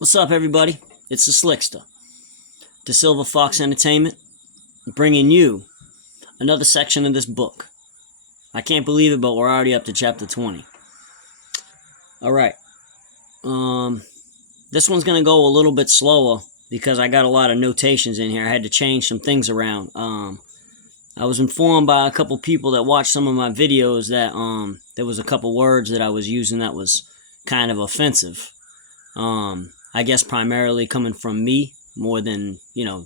What's up, everybody? It's the Slickster, the Silver Fox Entertainment, bringing you another section of this book. I can't believe it, but we're already up to chapter 20. All right. This one's going to go a little bit slower because I got a lot of notations in here. I had to change some things around. I was informed by a couple people that watched some of my videos that there was a couple words that I was using that was kind of offensive. I guess primarily coming from me more than,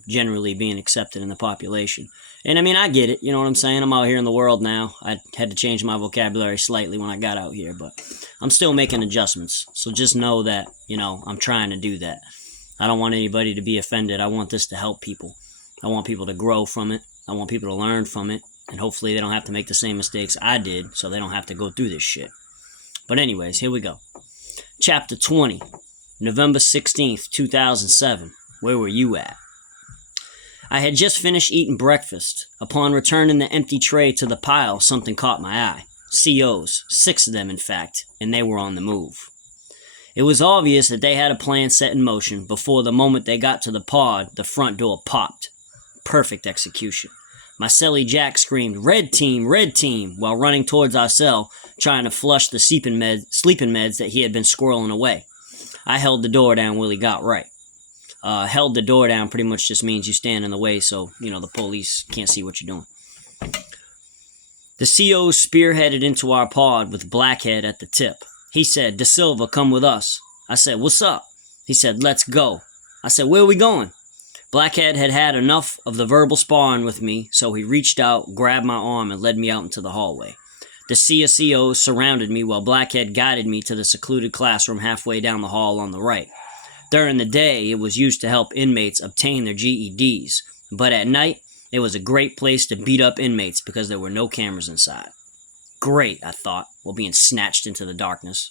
generally being accepted in the population. And I mean, I get it. You know what I'm saying? I'm out here in the world now. I had to change my vocabulary slightly when I got out here, but I'm still making adjustments. So just know that, I'm trying to do that. I don't want anybody to be offended. I want this to help people. I want people to grow from it. I want people to learn from it. And hopefully they don't have to make the same mistakes I did so they don't have to go through this shit. But anyways, here we go. Chapter 20. November 16th, 2007. Where were you at? I had just finished eating breakfast. Upon returning the empty tray to the pile, something caught my eye. COs, 6 of them in fact, and they were on the move. It was obvious that they had a plan set in motion before the moment they got to the pod, the front door popped. Perfect execution. My celly Jack screamed, red team, while running towards our cell, trying to flush the sleeping meds that he had been squirreling away. I held the door down while he got right. Held the door down pretty much just means you stand in the way so, the police can't see what you're doing. The CO spearheaded into our pod with Blackhead at the tip. He said, De Silva, come with us. I said, what's up? He said, let's go. I said, where are we going? Blackhead had had enough of the verbal sparring with me, so he reached out, grabbed my arm, and led me out into the hallway. The sea of COs surrounded me while Blackhead guided me to the secluded classroom halfway down the hall on the right. During the day, it was used to help inmates obtain their GEDs, but at night, it was a great place to beat up inmates because there were no cameras inside. Great, I thought, while being snatched into the darkness.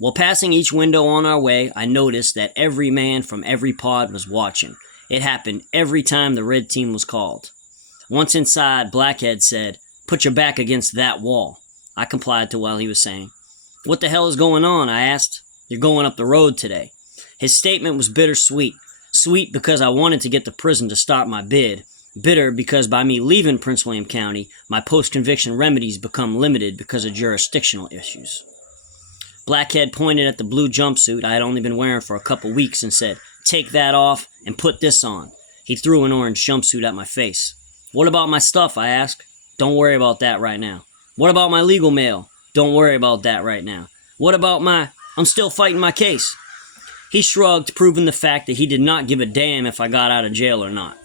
While passing each window on our way, I noticed that every man from every pod was watching. It happened every time the red team was called. Once inside, Blackhead said, put your back against that wall. I complied to what he was saying. What the hell is going on? I asked. You're going up the road today. His statement was bittersweet. Sweet because I wanted to get to prison to start my bid. Bitter because by me leaving Prince William County, my post-conviction remedies become limited because of jurisdictional issues. Blackhead pointed at the blue jumpsuit I had only been wearing for a couple weeks and said, take that off and put this on. He threw an orange jumpsuit at my face. What about my stuff? I asked. Don't worry about that right now. What about my legal mail? Don't worry about that right now. What about I'm still fighting my case. He shrugged, proving the fact that he did not give a damn if I got out of jail or not.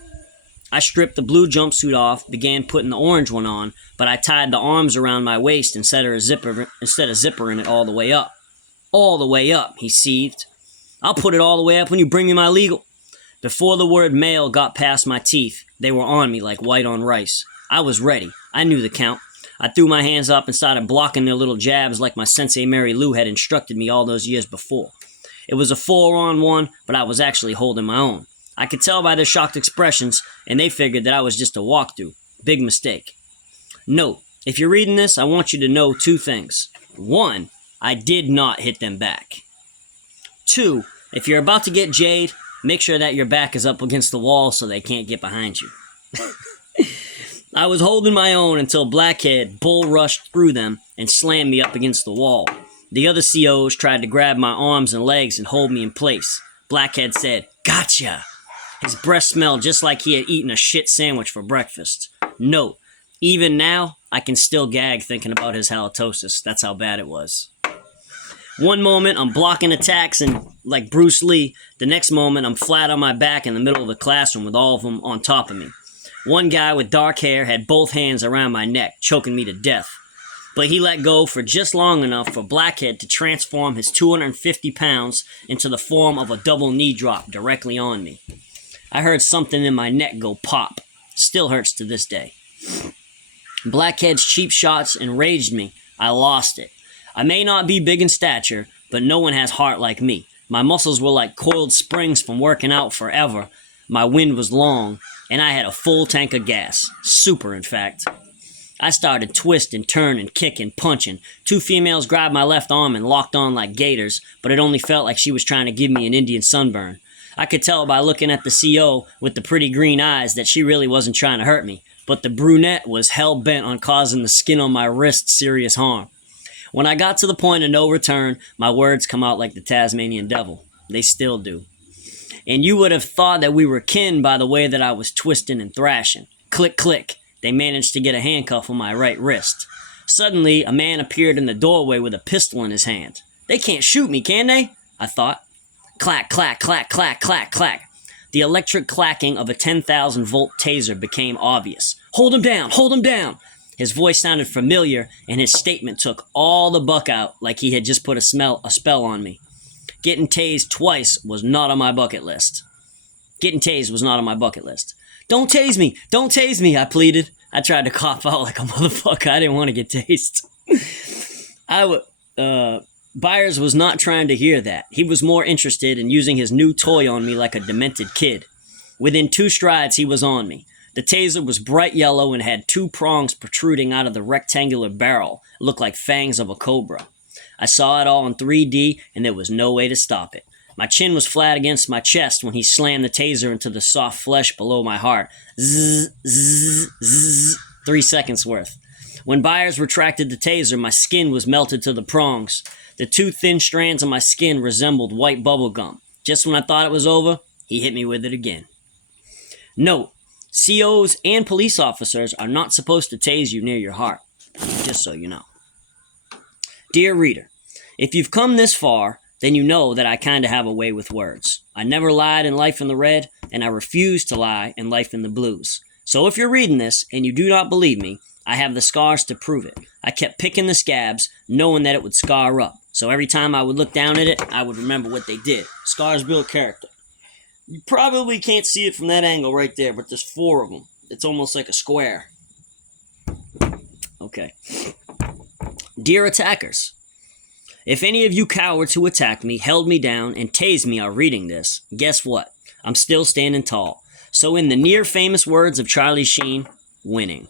I stripped the blue jumpsuit off, began putting the orange one on, but I tied the arms around my waist instead of zippering it all the way up. All the way up, he seethed. I'll put it all the way up when you bring me my legal. Before the word mail got past my teeth, they were on me like white on rice. I was ready. I knew the count. I threw my hands up and started blocking their little jabs like my sensei Mary Lou had instructed me all those years before. It was a 4-on-1, but I was actually holding my own. I could tell by their shocked expressions, and they figured that I was just a walkthrough. Big mistake. Note, if you're reading this, I want you to know 2 things. 1, I did not hit them back. 2, if you're about to get Jade, make sure that your back is up against the wall so they can't get behind you. I was holding my own until Blackhead bull rushed through them and slammed me up against the wall. The other COs tried to grab my arms and legs and hold me in place. Blackhead said, gotcha! His breath smelled just like he had eaten a shit sandwich for breakfast. Note, even now, I can still gag thinking about his halitosis. That's how bad it was. One moment, I'm blocking attacks and like Bruce Lee. The next moment, I'm flat on my back in the middle of the classroom with all of them on top of me. One guy with dark hair had both hands around my neck, choking me to death. But he let go for just long enough for Blackhead to transform his 250 pounds into the form of a double knee drop directly on me. I heard something in my neck go pop. Still hurts to this day. Blackhead's cheap shots enraged me. I lost it. I may not be big in stature, but no one has heart like me. My muscles were like coiled springs from working out forever. My wind was long, and I had a full tank of gas. Super, in fact. I started twisting, turning, kicking, punching. Two females grabbed my left arm and locked on like gators, but it only felt like she was trying to give me an Indian sunburn. I could tell by looking at the CO with the pretty green eyes that she really wasn't trying to hurt me, but the brunette was hell-bent on causing the skin on my wrist serious harm. When I got to the point of no return, my words come out like the Tasmanian devil. They still do. And you would have thought that we were kin by the way that I was twisting and thrashing. Click, click. They managed to get a handcuff on my right wrist. Suddenly, a man appeared in the doorway with a pistol in his hand. They can't shoot me, can they? I thought. Clack, clack, clack, clack, clack, clack. The electric clacking of a 10,000-volt taser became obvious. Hold him down! Hold him down! His voice sounded familiar, and his statement took all the buck out like he had just put a spell on me. Getting tased twice was not on my bucket list. Don't tase me! Don't tase me! I pleaded. I tried to cough out like a motherfucker. I didn't want to get tased. Byers was not trying to hear that. He was more interested in using his new toy on me like a demented kid. Within 2 strides, he was on me. The taser was bright yellow and had 2 prongs protruding out of the rectangular barrel. It looked like fangs of a cobra. I saw it all in 3D, and there was no way to stop it. My chin was flat against my chest when he slammed the taser into the soft flesh below my heart. Zzz, zzz, zzz, 3 seconds worth. When Byers retracted the taser, my skin was melted to the prongs. The 2 thin strands of my skin resembled white bubble gum. Just when I thought it was over, he hit me with it again. Note, COs and police officers are not supposed to tase you near your heart, just so you know. Dear reader, if you've come this far, then you know that I kind of have a way with words. I never lied in Life in the Red, and I refuse to lie in Life in the Blues. So if you're reading this and you do not believe me, I have the scars to prove it. I kept picking the scabs, knowing that it would scar up. So every time I would look down at it, I would remember what they did. Scars build character. You probably can't see it from that angle right there, but there's 4 of them. It's almost like a square. Okay. Dear attackers, if any of you cowards who attacked me, held me down, and tased me are reading this, guess what? I'm still standing tall. So in the near-famous words of Charlie Sheen, winning.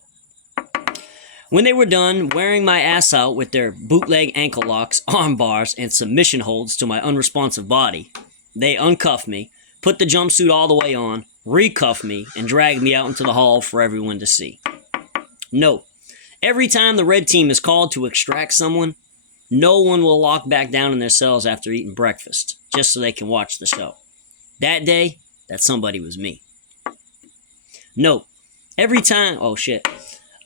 When they were done wearing my ass out with their bootleg ankle locks, arm bars, and submission holds to my unresponsive body, they uncuffed me, put the jumpsuit all the way on, recuffed me, and dragged me out into the hall for everyone to see. Note, every time the red team is called to extract someone, no one will lock back down in their cells after eating breakfast, just so they can watch the show. That day, that somebody was me. Note, every time... Oh, shit.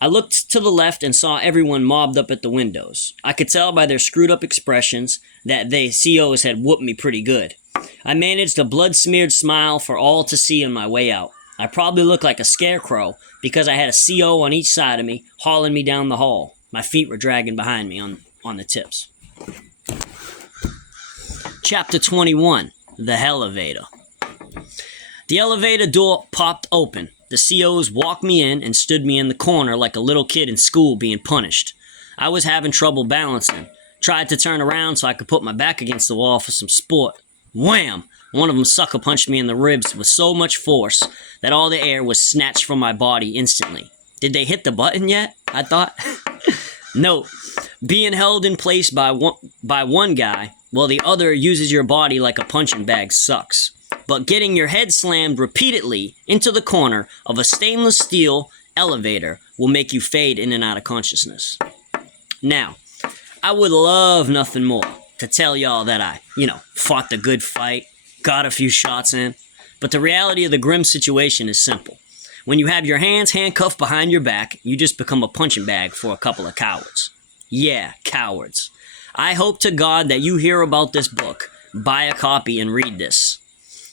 I looked to the left and saw everyone mobbed up at the windows. I could tell by their screwed up expressions that they COs had whooped me pretty good. I managed a blood-smeared smile for all to see on my way out. I probably looked like a scarecrow because I had a CO on each side of me, hauling me down the hall. My feet were dragging behind me on the tips. Chapter 21, The Elevator. The elevator door popped open. The COs walked me in and stood me in the corner like a little kid in school being punished. I was having trouble balancing. Tried to turn around so I could put my back against the wall for some sport. Wham! One of them sucker punched me in the ribs with so much force that all the air was snatched from my body instantly. Did they hit the button yet? I thought. No. Being held in place by one guy while the other uses your body like a punching bag sucks. But getting your head slammed repeatedly into the corner of a stainless steel elevator will make you fade in and out of consciousness. Now, I would love nothing more to tell y'all that I, fought the good fight, got a few shots in. But the reality of the grim situation is simple. When you have your hands handcuffed behind your back, you just become a punching bag for a couple of cowards. Yeah, cowards. I hope to God that you hear about this book, buy a copy, and read this.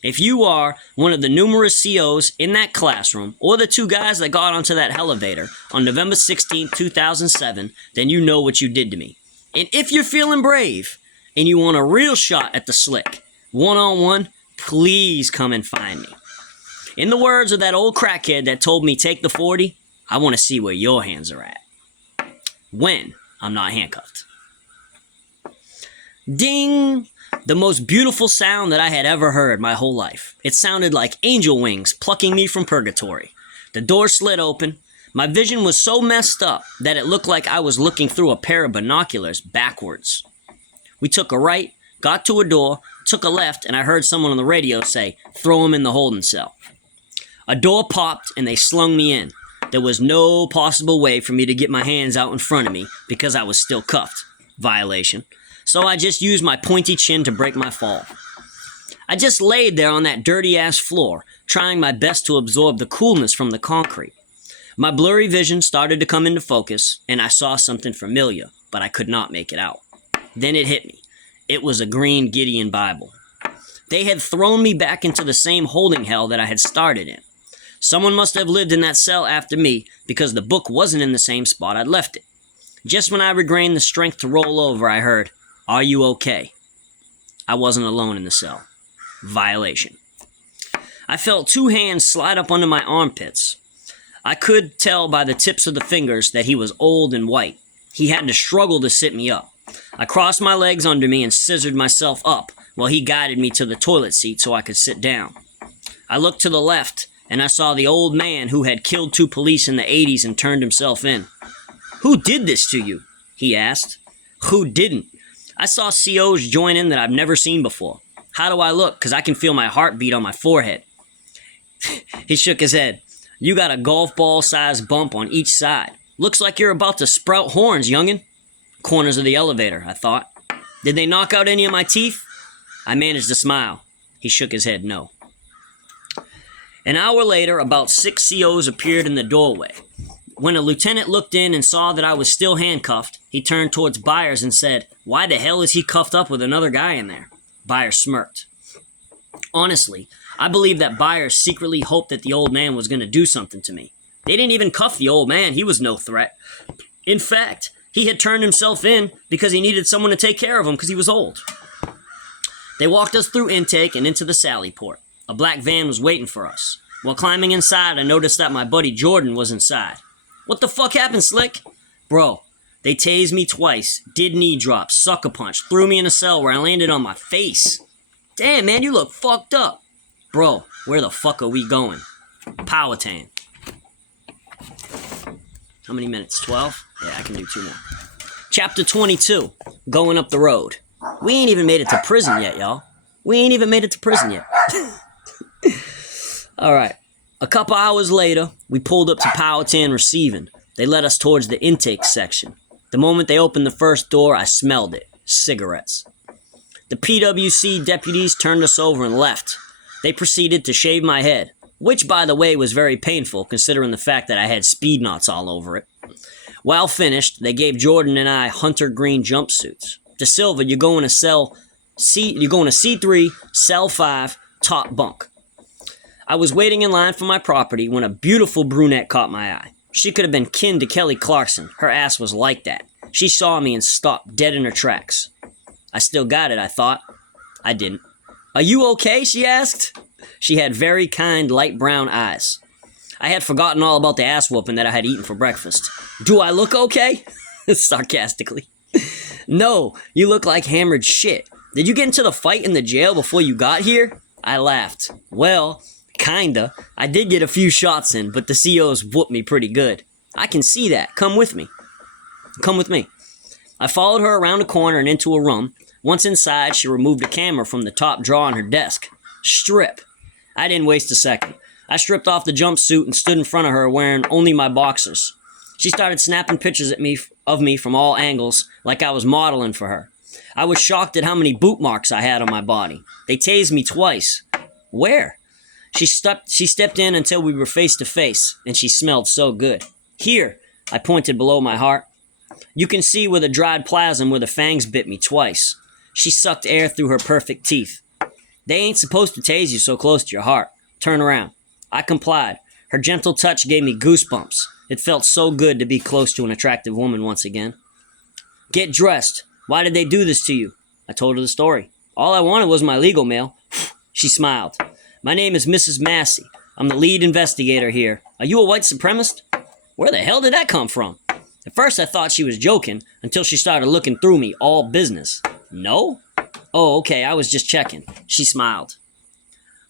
If you are one of the numerous COs in that classroom, or the 2 guys that got onto that elevator on November 16, 2007, then you know what you did to me. And if you're feeling brave, and you want a real shot at the slick, one-on-one, please come and find me. In the words of that old crackhead that told me take the 40, I want to see where your hands are at. When I'm not handcuffed. Ding! The most beautiful sound that I had ever heard my whole life. It sounded like angel wings plucking me from purgatory. The door slid open. My vision was so messed up that it looked like I was looking through a pair of binoculars backwards. We took a right, got to a door, took a left, and I heard someone on the radio say, "Throw him in the holding cell." A door popped and they slung me in. There was no possible way for me to get my hands out in front of me because I was still cuffed. Violation. So I just used my pointy chin to break my fall. I just laid there on that dirty-ass floor, trying my best to absorb the coolness from the concrete. My blurry vision started to come into focus, and I saw something familiar, but I could not make it out. Then it hit me. It was a green Gideon Bible. They had thrown me back into the same holding hell that I had started in. Someone must have lived in that cell after me, because the book wasn't in the same spot I'd left it. Just when I regained the strength to roll over, I heard, "Are you okay?" I wasn't alone in the cell. Violation. I felt 2 hands slide up under my armpits. I could tell by the tips of the fingers that he was old and white. He had to struggle to sit me up. I crossed my legs under me and scissored myself up while he guided me to the toilet seat so I could sit down. I looked to the left, and I saw the old man who had killed 2 police in the 80s and turned himself in. "Who did this to you?" he asked. Who didn't? I saw COs join in that I've never seen before. How do I look? 'Cause I can feel my heartbeat on my forehead. He shook his head. "You got a golf ball-sized bump on each side. Looks like you're about to sprout horns, youngin'." Corners of the elevator, I thought. "Did they knock out any of my teeth?" I managed to smile. He shook his head no. An hour later, about 6 COs appeared in the doorway. When a lieutenant looked in and saw that I was still handcuffed, he turned towards Byers and said, "Why the hell is he cuffed up with another guy in there?" Byers smirked. Honestly, I believe that Byers secretly hoped that the old man was going to do something to me. They didn't even cuff the old man. He was no threat. In fact, he had turned himself in because he needed someone to take care of him because he was old. They walked us through intake and into the sally port. A black van was waiting for us. While climbing inside, I noticed that my buddy Jordan was inside. "What the fuck happened, Slick?" "Bro, they tased me twice, did knee drops, sucker punch, threw me in a cell where I landed on my face." "Damn, man, you look fucked up." "Bro, where the fuck are we going?" "Powhatan." How many minutes? 12? Yeah, I can do 2 more. Chapter 22, Going Up the Road. We ain't even made it to prison yet, y'all. We ain't even made it to prison yet. All right. A couple hours later, we pulled up to Powhatan Receiving. They led us towards the intake section. The moment they opened the first door, I smelled it. Cigarettes. The PWC deputies turned us over and left. They proceeded to shave my head, which, by the way, was very painful considering the fact that I had speed knots all over it. While finished, they gave Jordan and I hunter green jumpsuits. De Silva, you're going to C3, cell 5, top bunk. I was waiting in line for my property when a beautiful brunette caught my eye. She could have been kin to Kelly Clarkson. Her ass was like that. She saw me and stopped dead in her tracks. I still got it, I thought. I didn't. "Are you okay?" she asked. She had very kind, light brown eyes. I had forgotten all about the ass whooping that I had eaten for breakfast. "Do I look okay?" Sarcastically. "No, you look like hammered shit. Did you get into the fight in the jail before you got here?" I laughed. "Well, kinda. I did get a few shots in, but the COs whooped me pretty good." "I can see that. Come with me." "Come with me." I followed her around a corner and into a room. Once inside, she removed a camera from the top drawer on her desk. "Strip." I didn't waste a second. I stripped off the jumpsuit and stood in front of her wearing only my boxers. She started snapping pictures of me from all angles, like I was modeling for her. I was shocked at how many boot marks I had on my body. They tased me twice. "Where?" She stepped in until we were face to face, and she smelled so good. "Here," I pointed below my heart. "You can see where the dried plasm where the fangs bit me twice." She sucked air through her perfect teeth. "They ain't supposed to tase you so close to your heart. Turn around." I complied. Her gentle touch gave me goosebumps. It felt so good to be close to an attractive woman once again. "Get dressed. Why did they do this to you?" I told her the story. "All I wanted was my legal mail." She smiled. "My name is Mrs. Massey. I'm the lead investigator here. Are you a white supremacist?" Where the hell did that come from? At first I thought she was joking until she started looking through me all business. "No?" "Oh, okay, I was just checking." She smiled.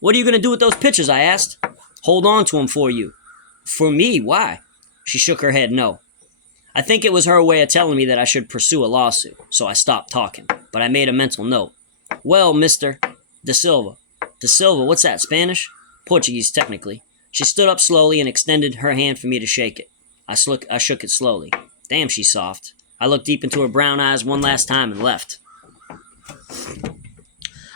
"What are you going to do with those pictures?" I asked. "Hold on to them for you." "For me? Why?" She shook her head no. I think it was her way of telling me that I should pursue a lawsuit, so I stopped talking, but I made a mental note. Well, Mr. De Silva. De Silva, what's that, Spanish? Portuguese, technically. She stood up slowly and extended her hand for me to shake it. I shook it slowly. Damn, she's soft. I looked deep into her brown eyes one last time and left.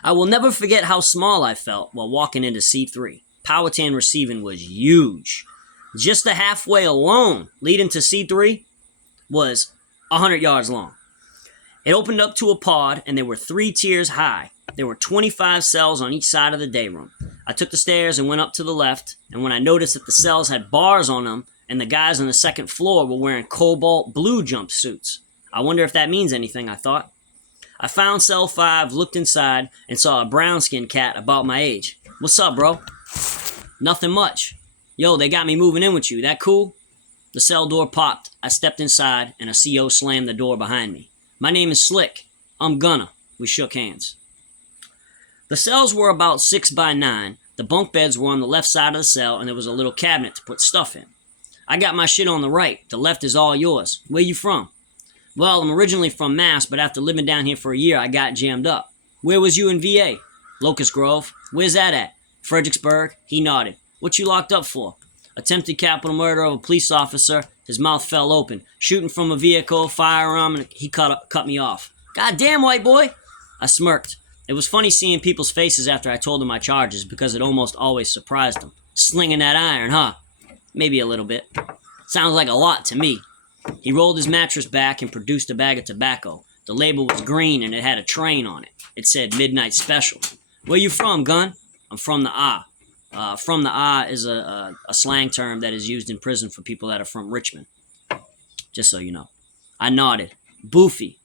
I will never forget how small I felt while walking into C3. Powhatan receiving was huge. Just the halfway alone leading to C3 was 100 yards long. It opened up to a pod, and there were 3 tiers high. There were 25 cells on each side of the day room. I took the stairs and went up to the left, and when I noticed that the cells had bars on them and the guys on the second floor were wearing cobalt blue jumpsuits. I wonder if that means anything, I thought. I found cell 5, looked inside, and saw a brown-skinned cat about my age. What's up, bro? Nothing much. Yo, they got me moving in with you. That cool? The cell door popped. I stepped inside, and a CO slammed the door behind me. My name is Slick. I'm Gunna. We shook hands. The cells were about 6 by 9. The bunk beds were on the left side of the cell, and there was a little cabinet to put stuff in. I got my shit on the right. The left is all yours. Where you from? Well, I'm originally from Mass, but after living down here for a year, I got jammed up. Where was you in VA? Locust Grove. Where's that at? Fredericksburg. He nodded. What you locked up for? Attempted capital murder of a police officer. His mouth fell open. Shooting from a vehicle, firearm, and he cut me off. God damn, white boy! I smirked. It was funny seeing people's faces after I told them my charges because it almost always surprised them. Slinging that iron, huh? Maybe a little bit. Sounds like a lot to me. He rolled his mattress back and produced a bag of tobacco. The label was green and it had a train on it. It said Midnight Special. Where you from, Gun? I'm from the Ah. From the Ah is a slang term that is used in prison for people that are from Richmond. Just so you know. I nodded. Boofy.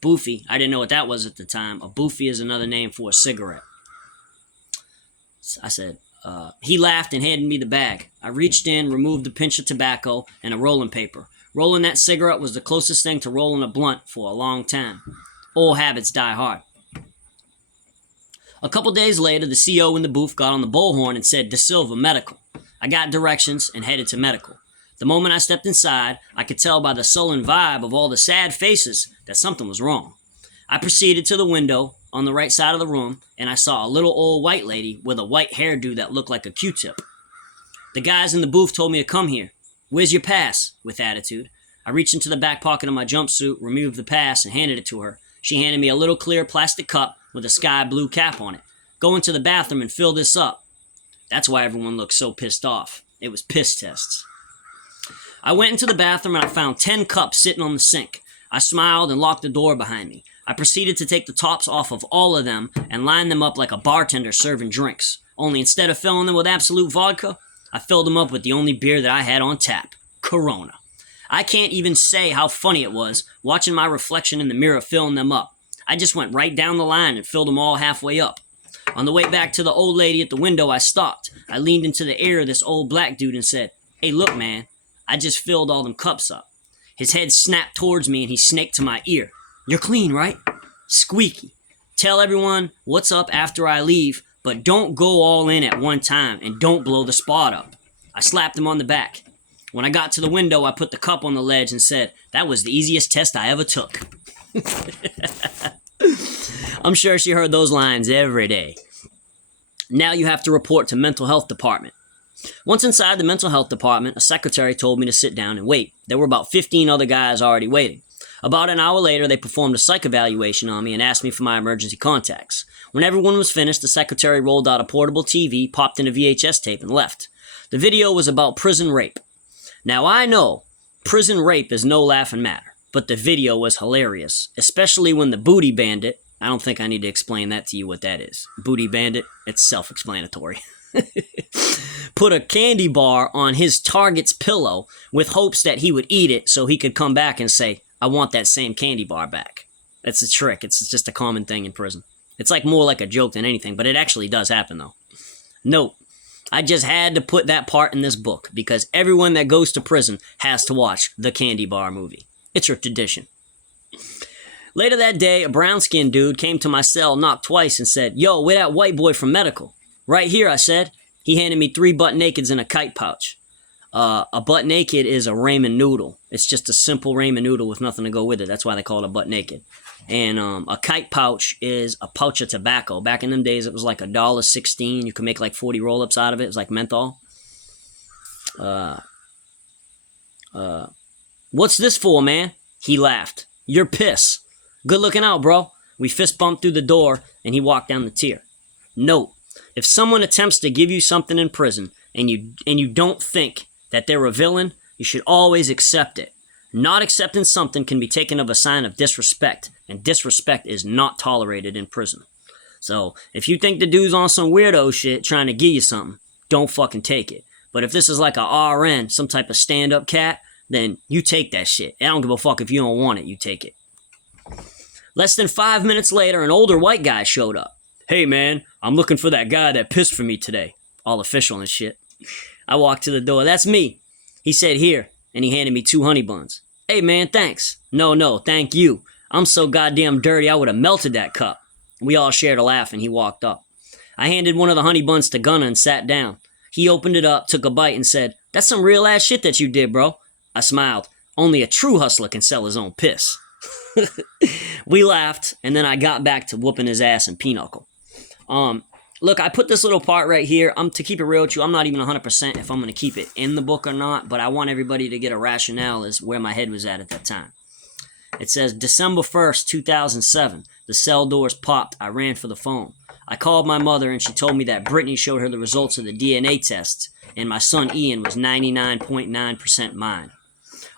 Boofy. I didn't know what that was at the time. A boofy is another name for a cigarette. I said, he laughed and handed me the bag. I reached in, removed a pinch of tobacco and a rolling paper. Rolling that cigarette was the closest thing to rolling a blunt for a long time. Old habits die hard. A couple days later, the CO in the booth got on the bullhorn and said, De Silva, medical. I got directions and headed to medical. The moment I stepped inside, I could tell by the sullen vibe of all the sad faces that something was wrong. I proceeded to the window on the right side of the room, and I saw a little old white lady with a white hairdo that looked like a Q-tip. The guys in the booth told me to come here. Where's your pass? With attitude. I reached into the back pocket of my jumpsuit, removed the pass, and handed it to her. She handed me a little clear plastic cup with a sky blue cap on it. Go into the bathroom and fill this up. That's why everyone looked so pissed off. It was piss tests. I went into the bathroom and I found 10 cups sitting on the sink. I smiled and locked the door behind me. I proceeded to take the tops off of all of them and line them up like a bartender serving drinks. Only instead of filling them with Absolute vodka, I filled them up with the only beer that I had on tap, Corona. I can't even say how funny it was watching my reflection in the mirror filling them up. I just went right down the line and filled them all halfway up. On the way back to the old lady at the window, I stopped. I leaned into the ear of this old black dude and said, Hey, look, man, I just filled all them cups up. His head snapped towards me and he snaked to my ear. You're clean, right? Squeaky. Tell everyone what's up after I leave, but don't go all in at one time and don't blow the spot up. I slapped him on the back. When I got to the window, I put the cup on the ledge and said, that was the easiest test I ever took. I'm sure she heard those lines every day. Now you have to report to mental health department. Once inside the mental health department, a secretary told me to sit down and wait. There were about 15 other guys already waiting. About an hour later, they performed a psych evaluation on me and asked me for my emergency contacts. When everyone was finished, the secretary rolled out a portable TV, popped in a VHS tape, and left. The video was about prison rape. Now I know prison rape is no laughing matter, but the video was hilarious, especially when the booty bandit, I don't think I need to explain that to you what that is. Booty bandit, it's self-explanatory. Put a candy bar on his target's pillow with hopes that he would eat it so he could come back and say, I want that same candy bar back. That's a trick. It's just a common thing in prison. It's like more like a joke than anything, but it actually does happen though. Note, I just had to put that part in this book because everyone that goes to prison has to watch the Candy Bar movie. It's a tradition. Later that day, a brown-skinned dude came to my cell, knocked twice, and said, Yo, where that white boy from medical? Right here, I said. He handed me 3 butt nakeds in a kite pouch. A butt naked is a ramen noodle. It's just a simple ramen noodle with nothing to go with it. That's why they call it a butt naked. And a kite pouch is a pouch of tobacco. Back in them days, it was like $1.16. You could make like 40 roll-ups out of it. It was like menthol. What's this for, man? He laughed. You're piss. Good looking out, bro. We fist bumped through the door, and he walked down the tier. Note, if someone attempts to give you something in prison, and you don't think that they're a villain, you should always accept it. Not accepting something can be taken as a sign of disrespect, and disrespect is not tolerated in prison. So, if you think the dude's on some weirdo shit trying to give you something, don't fucking take it. But if this is like a RN, some type of stand-up cat, then you take that shit. I don't give a fuck if you don't want it, you take it. Less than 5 minutes later, an older white guy showed up. Hey man, I'm looking for that guy that pissed for me today. All official and shit. I walked to the door. That's me. He said, here, and he handed me 2 honey buns. Hey man, thanks. No, thank you. I'm so goddamn dirty I would have melted that cup. We all shared a laugh and he walked up. I handed one of the honey buns to Gunna and sat down. He opened it up, took a bite and said, that's some real ass shit that you did, bro. I smiled. Only a true hustler can sell his own piss. We laughed, and then I got back to whooping his ass in pinochle. Look, I put this little part right here. To keep it real with you, I'm not even 100% if I'm going to keep it in the book or not, but I want everybody to get a rationale as where my head was at that time. It says, December 1st, 2007. The cell doors popped. I ran for the phone. I called my mother, and she told me that Brittany showed her the results of the DNA tests, and my son Ian was 99.9% mine.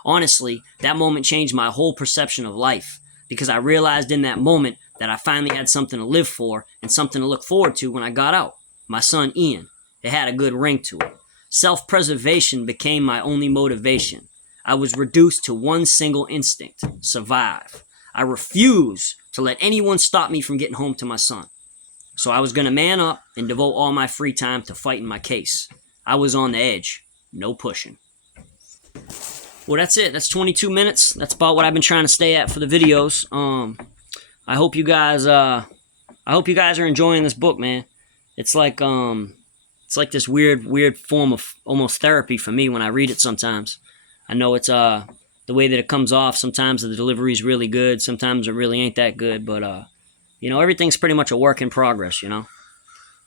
Honestly, that moment changed my whole perception of life, because I realized in that moment that I finally had something to live for and something to look forward to when I got out. My son Ian. It had a good ring to it. Self-preservation became my only motivation. I was reduced to one single instinct: survive. I refused to let anyone stop me from getting home to my son. So I was going to man up and devote all my free time to fighting my case. I was on the edge. No pushing. Well, that's it. That's 22 minutes. That's about what I've been trying to stay at for the videos. I hope you guys are enjoying this book, man. It's like this weird form of almost therapy for me when I read it sometimes. I know it's the way that it comes off. Sometimes the delivery is really good. Sometimes it really ain't that good. But everything's pretty much a work in progress,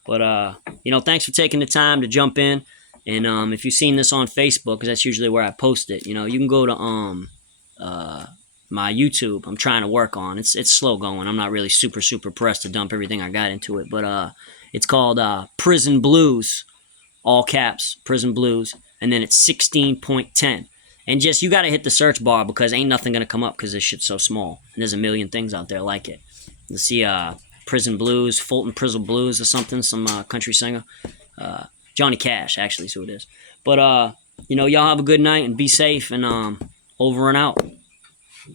But thanks for taking the time to jump in. And if you've seen this on Facebook, because that's usually where I post it, you can go to my YouTube. I'm trying to work on. It's slow going. I'm not really super pressed to dump everything I got into it. But it's called Prison Blues, all caps, Prison Blues, and then it's 16.10. And just, you got to hit the search bar because ain't nothing going to come up because this shit's so small. And there's a million things out there like it. You'll see Prison Blues, Fulton Prison Blues or something, some country singer. Johnny Cash, actually, is who it is. But, y'all have a good night and be safe, and over and out.